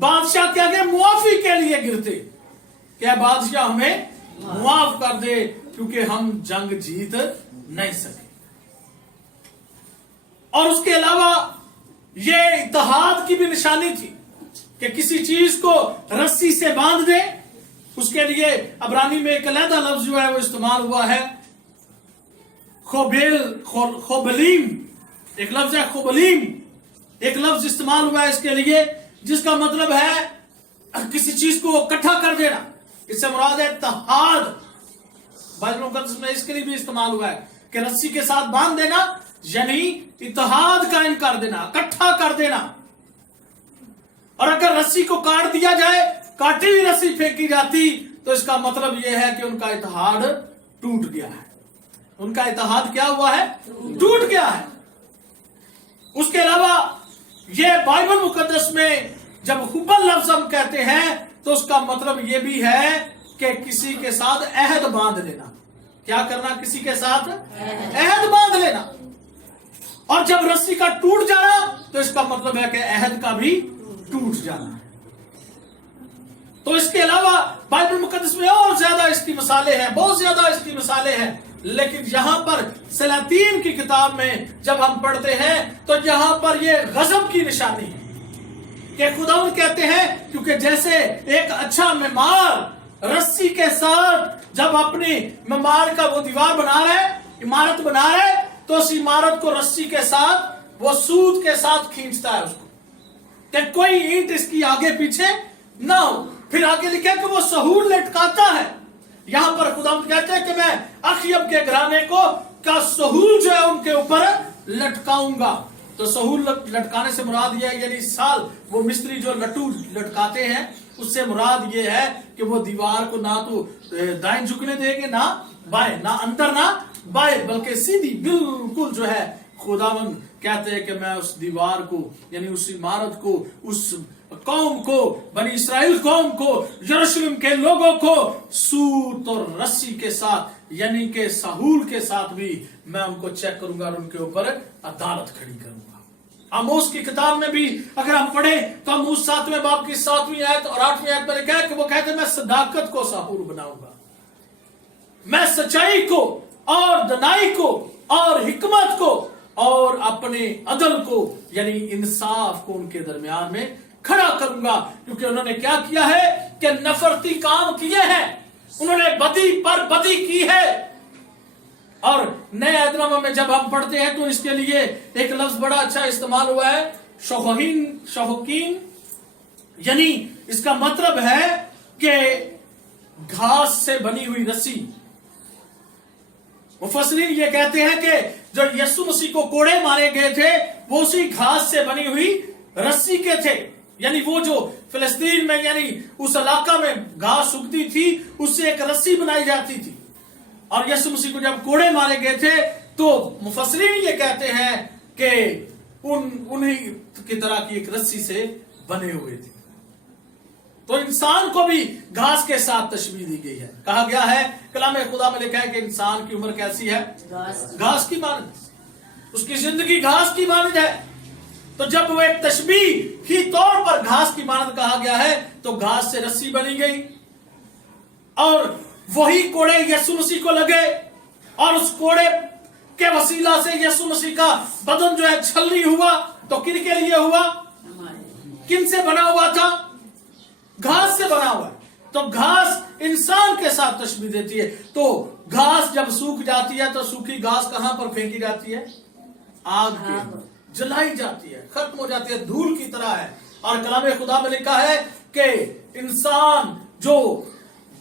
बादशाह के आगे मुआफी के लिए गिरते, क्या बादशाह हमें मुआफ कर दे क्योंकि हम जंग जीत नहीं सके। और उसके अलावा ये इत्तेहाद की भी निशानी थी कि किसी चीज को रस्सी से बांध दे। उसके लिए अबरानी में एक अलहदा लफ्ज जो है वो इस्तेमाल हुआ है, खोबलीम, एक लफ्ज है खोबलीम, एक लफ्ज इस्तेमाल हुआ है इसके लिए जिसका मतलब है किसी चीज को इकट्ठा कर देना। इससे मुराद है इत्तेहाद। बाइबल मुकद्दस में इसके लिए भी इस्तेमाल हुआ है कि रस्सी के साथ बांध देना, यानी इत्तेहाद कायम कर देना, इकट्ठा कर देना। और अगर रस्सी को काट दिया जाए, काटी हुई रस्सी फेंकी जाती, तो इसका मतलब यह है कि उनका इत्तेहाद टूट गया है। उनका इत्तेहाद क्या हुआ है? टूट गया है। उसके अलावा यह बाइबल मुकद्दस में जब हुबल लफ्ज हम कहते हैं तो उसका मतलब यह भी है कि किसी के साथ अहद बांध लेना। क्या करना? किसी के साथ अहद बांध लेना। और जब रस्सी का टूट जाना तो इसका मतलब है कि अहद का भी टूट जाना है। तो इसके अलावा बाइबल मुकद्दस में और ज्यादा इसकी मिसालें हैं, बहुत ज्यादा इसकी मिसालें हैं। लेकिन यहां पर सलातीन की किताब में जब हम पढ़ते हैं तो यहां पर यह गजब की निशानी है कि खुदावंद कहते हैं क्योंकि जैसे एक अच्छा मेमार रस्सी के साथ जब अपनी मेमार का वो दीवार बना रहा है, इमारत बना रहा है, तो उस इमारत को रस्सी के साथ वो सूत के साथ खींचता है उसको कि कोई ईंट इसकी आगे पीछे ना हो। फिर आगे लिखा कि वो सहूर लटकाता है। यहां पर खुदावंद कहते हैं कि मैं अखयब के घराने को का सहूर जो है उनके ऊपर लटकाऊंगा। तो सहूर लटकाने से मुराद यह है यानी साल वो मिस्त्री जो लट्टू लटकाते हैं उससे मुराद ये है कि वो दीवार को ना तो दाएं झुकने देंगे ना बाएं, ना अंदर ना बाएं, बल्कि सीधी बिल्कुल जो है खुदावंद कहते हैं कि मैं उस दीवार को यानी उस इमारत को, उस कौम को, बनी इस्राएल कौम को, यरूशलेम के लोगों को सूत और रस्सी के साथ यानी कि सहूर के साथ भी मैं उनको चेक करूंगा और उनके ऊपर अदालत खड़ी करूंगा। आमोस की किताब में भी अगर हम पढ़ें तो आमोस 7वें बाब की 7वीं आयत और 8वीं आयत में लिखा है कि वो कहते हैं मैं सदाकत को सहूर बनाऊंगा, मैं सच्चाई को और दनाई को और हिकमत को और अपने अदल को यानी इंसाफ को उनके दरमियान में खड़ा करूंगा। क्योंकि उन्होंने क्या किया है कि नफरती काम किए हैं, उन्होंने बदी पर बदी की है। और नए अहदनामा में जब हम पढ़ते हैं तो इसके लिए एक लफ्ज बड़ा अच्छा इस्तेमाल हुआ है, शौकीन, यानी इसका मतलब है कि घास से बनी हुई रस्सी। मुफस्सिरीन ये कहते हैं कि जो यीशु मसीह को कोड़े मारे गए थे वो उसी घास से बनी हुई रस्सी के थे। यानी वो जो फिलिस्तीन में यानी उस इलाका में घास उगती थी उससे एक रस्सी बनाई जाती थी। और यीशु मसीह को जब कोड़े मारे गए थे तो मुफस्सिरीन ये कहते हैं कि उन्हीं की तरह की एक रस्सी से बने हुए थे। तो इंसान को भी घास के साथ तशबीह दी गई है। कहा गया है कलाम खुदा में लिखा है कि इंसान की उम्र कैसी है? घास की मानद, उसकी जिंदगी घास की मानद है। तो जब वो एक तशबीह की तौर पर घास की मानद कहा गया है तो घास से रस्सी बनी गई और वही कोड़े यीशु मसीह को लगे और उस कोड़े के वसीला से यीशु मसीह का बदन जो है छलनी हुआ। तो किन के लिए हुआ? किन से बना हुआ था? घास से बना हुआ है। तो घास इंसान के साथ तशबीह देती है। तो घास जब सूख जाती है तो सूखी घास कहां पर फेंकी जाती है? आग पे जलाई जाती है, खत्म हो जाती है, धूल की तरह है। और कलाम खुदा में लिखा है कि इंसान जो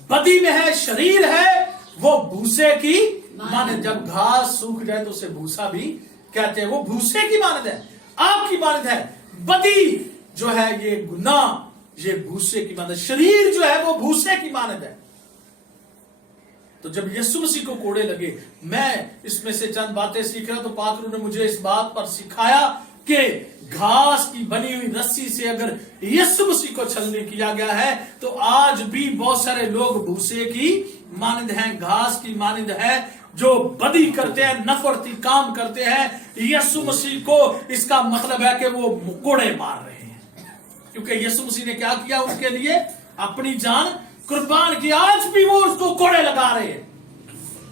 बदी में है, शरीर है, वो भूसे की मानद। जब घास सूख जाए तो उसे भूसा भी कहते हैं। वो भूसे की मानद है, आग की मानद है। बदी जो है ये गुनाह, ये भूसे की मानद। शरीर जो है वो भूसे की मानद है। तो जब यीशु मसीह को कोड़े लगे, मैं इसमें से चंद बातें सीख रहा तो पाक रूह ने मुझे इस बात पर सिखाया कि घास की बनी हुई रस्सी से अगर यीशु मसीह को छलनी किया गया है तो आज भी बहुत सारे लोग भूसे की मानद हैं, घास की मानद है, जो बदी करते हैं, नफरती काम करते हैं यीशु मसीह को। इसका मतलब है कि वो कोड़े मार रहे हैं क्योंकि यीशु मसीह ने क्या किया उनके लिए, अपनी जान कुर्बान की। आज भी वो उसको कोड़े लगा रहे हैं,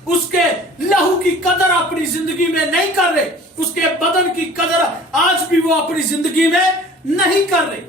उसके लहू की कदर अपनी जिंदगी में नहीं कर रहे, उसके बदन की कदर आज भी वो अपनी जिंदगी में नहीं कर रहे।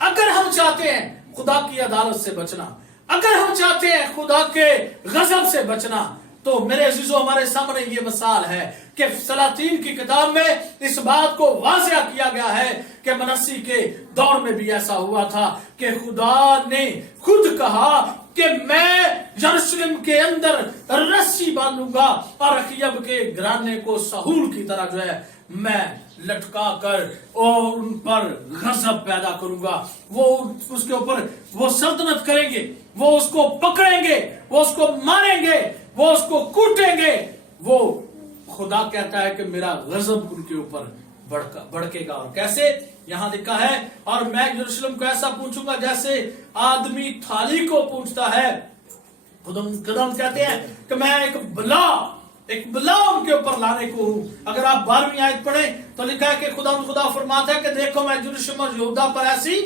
अगर हम चाहते हैं खुदा की अदालत से बचना, अगर हम चाहते हैं खुदा के गजब से बचना, तो मेरे अजीजों हमारे सामने ये मिसाल है कि सलातीन की किताब में इस बात को वाज़िया किया गया है कि मनसी के दौर में भी ऐसा हुआ था कि खुदा ने खुद कहा कि मैं यरूशलेम के अंदर रस्सी बांधूंगा और अखीयब के घराने को सहूल की तरह जो है मैं लटका कर और उन पर गजब पैदा करूंगा। वो उसके ऊपर वो सल्तनत करेंगे, वो उसको पकड़ेंगे, वो उसको मारेंगे, वो उसको कूटेंगे। वो खुदा कहता है कि मेरा गजब उनके ऊपर भड़केगा। और कैसे, यहां लिखा है, और मैं यरूशलेम को ऐसा पूछूंगा जैसे आदमी थाली को पूछता है। खुदा कहते हैं कि मैं एक बला उनके ऊपर लाने को हूं। अगर आप 12वीं आयत पढ़ें तो लिखा है कि खुदा फरमाता है कि देखो मैं यरूशलेम और यहूदा पर ऐसी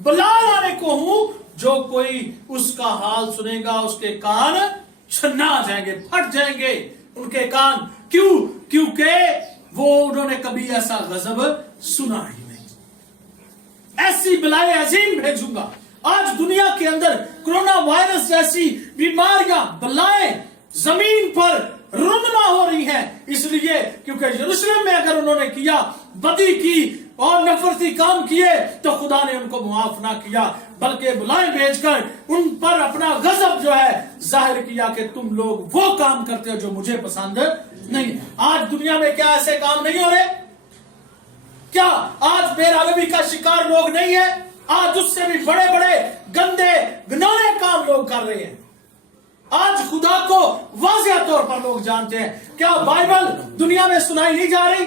बला लाने को हूं, जो कोई उसका हाल सुनेगा उसके कान छन्ना जाएंगे, फट जाएंगे उनके कान। क्यों? क्योंकि वो उन्होंने कभी ऐसा गजब सुना ही नहीं। ऐसी बलाएं अजीम भेजूंगा। आज दुनिया के अंदर कोरोना वायरस जैसी बीमारियां, बलाएं जमीन पर रुनमा हो रही है, इसलिए क्योंकि यरूशलेम में अगर उन्होंने किया, बदी की और नफरती काम किए, तो खुदा ने उनको मुआफ ना किया, बल्कि बुलाएं भेजकर उन पर अपना गजब जो है जाहिर किया कि तुम लोग वो काम करते हो जो मुझे पसंद नहीं। आज दुनिया में क्या ऐसे काम नहीं हो रहे? क्या आज बेरहमी का शिकार लोग नहीं है? आज उससे भी बड़े बड़े गंदे घिनौने काम लोग कर रहे हैं। आज खुदा को वाज़िया तौर पर लोग जानते हैं। क्या बाइबल दुनिया में सुनाई नहीं जा रही?